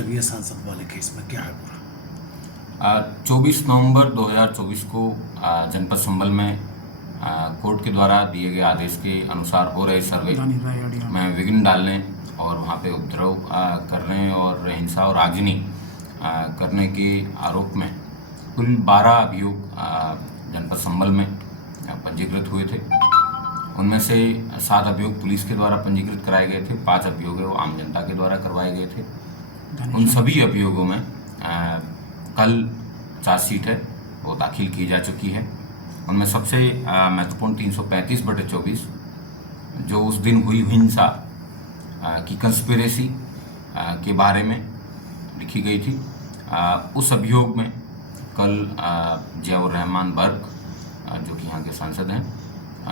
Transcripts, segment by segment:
लगी है सांसद वाले केस में, क्या है पूरा? 24 नवंबर 2024 को जनपद संबल में कोर्ट के द्वारा दिए गए आदेश के अनुसार हो रहे सर्वे में विघ्न डालने और वहां पे उपद्रव करने और हिंसा और आगजनी करने के आरोप में कुल 12 अभियोग जनपद संबल में पंजीकृत हुए थे। उनमें से 7 अभियोग पुलिस के द्वारा पंजीकृत कराए गए थे, 5 अभियोग है वो आम जनता के द्वारा करवाए गए थे। उन सभी अभियोगों में कल चार्जशीट है वो दाखिल की जा चुकी है। उनमें सबसे महत्वपूर्ण 335/24 जो उस दिन हुई हिंसा की कंस्पिरेसी के बारे में लिखी गई थी। उस अभियोग में कल जियाउर रहमान बर्क जो कि यहाँ के सांसद हैं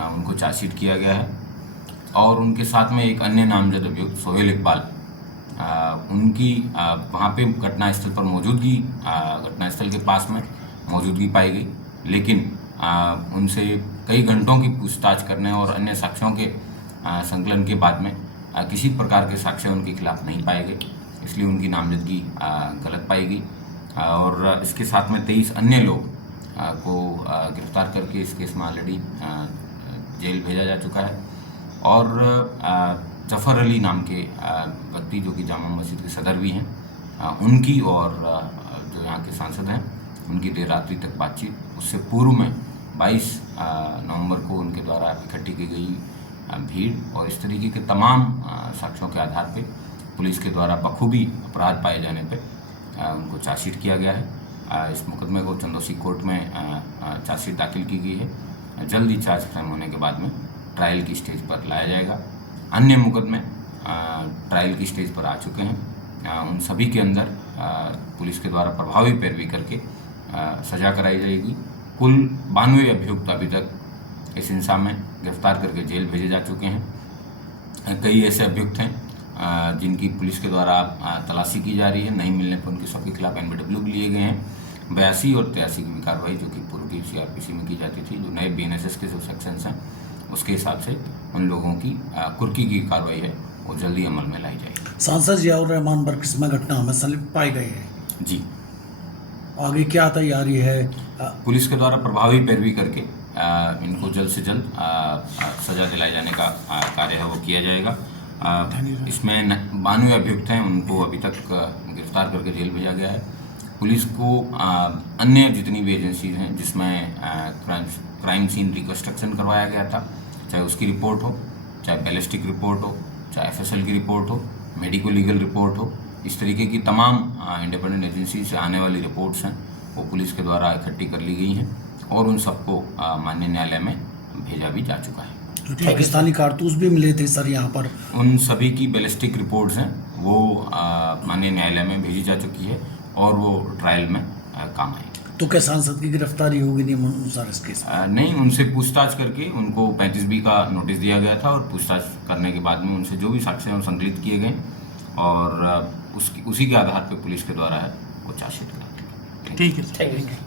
उनको चार्जशीट किया गया है और उनके साथ में एक अन्य नामजद अभियुक्त सोहेल इकबाल उनकी वहाँ पे घटनास्थल पर मौजूदगी घटनास्थल के पास में मौजूदगी पाई गई, लेकिन उनसे कई घंटों की पूछताछ करने और अन्य साक्ष्यों के संकलन के बाद में किसी प्रकार के साक्ष्य उनके खिलाफ नहीं पाए गए, इसलिए उनकी नामजदगी गलत पाई गई। और इसके साथ में 23 अन्य लोग को गिरफ्तार करके इस केस में ऑलरेडी जेल भेजा जा चुका है। और जफर अली नाम के व्यक्ति जो कि जामा मस्जिद के सदर भी हैं, उनकी और जो यहाँ के सांसद हैं उनकी देर रात्रि तक बातचीत, उससे पूर्व में 22 नवंबर को उनके द्वारा इकट्ठी की गई भीड़ और इस तरीके के तमाम साक्ष्यों के आधार पे पुलिस के द्वारा बखूबी अपराध पाए जाने पे उनको चार्जशीट किया गया है। इस मुकदमे को चंदौसी कोर्ट में चार्जशीट दाखिल की गई है। जल्द ही चार्ज फ्रेम होने के बाद में ट्रायल की स्टेज पर लाया जाएगा। अन्य मुकदमे ट्रायल की स्टेज पर आ चुके हैं, उन सभी के अंदर पुलिस के द्वारा प्रभावी पैरवी करके सजा कराई जाएगी। कुल 92 अभियुक्त अभी तक इस हिंसा में गिरफ्तार करके जेल भेजे जा चुके हैं। कई ऐसे अभियुक्त हैं जिनकी पुलिस के द्वारा तलाशी की जा रही है, नहीं मिलने पर उनके सबके खिलाफ NBW लिए गए हैं। 82 और 83 की भी कार्रवाई जो कि पूर्व की CRPC में की जाती थी, जो नए BNSS के जो सेक्शंस हैं उसके हिसाब से उन लोगों की कुर्की की कार्रवाई है वो जल्दी अमल में लाई जाएगी। सांसद जियाउर रहमान बर्क इसमें घटना में संलिप्त पाए गए हैं जी। आगे क्या तैयारी है? पुलिस के द्वारा प्रभावी पैरवी करके इनको जल्द से जल्द सजा दिलाए जाने का कार्य है वो किया जाएगा। इसमें 92 अभियुक्त हैं, उनको अभी तक गिरफ्तार करके जेल भेजा गया है। पुलिस को अन्य जितनी भी एजेंसीज हैं जिसमें क्राइम सीन रिकंस्ट्रक्शन करवाया गया था, चाहे उसकी रिपोर्ट हो, चाहे बैलिस्टिक रिपोर्ट हो, चाहे FSL की रिपोर्ट हो, मेडिको लीगल रिपोर्ट हो, इस तरीके की तमाम इंडिपेंडेंट एजेंसी से आने वाली रिपोर्ट्स हैं वो पुलिस के द्वारा इकट्ठी कर ली गई हैं और उन सबको माननीय न्यायालय में भेजा भी जा चुका है। पाकिस्तानी कारतूस भी मिले थे सर यहाँ पर, उन सभी की बैलिस्टिक रिपोर्ट्स हैं वो माननीय न्यायालय में भेजी जा चुकी है और वो ट्रायल में काम आएगी। तो क्या सांसद की गिरफ्तारी होगी नियम अनुसार इस केस में? नहीं, उनसे पूछताछ करके उनको 35B का नोटिस दिया गया था और पूछताछ करने के बाद में उनसे जो भी साक्ष्य संकलित किए गए और उसी के आधार पर पुलिस के द्वारा है वो चार्जशीट करा। ठीक है।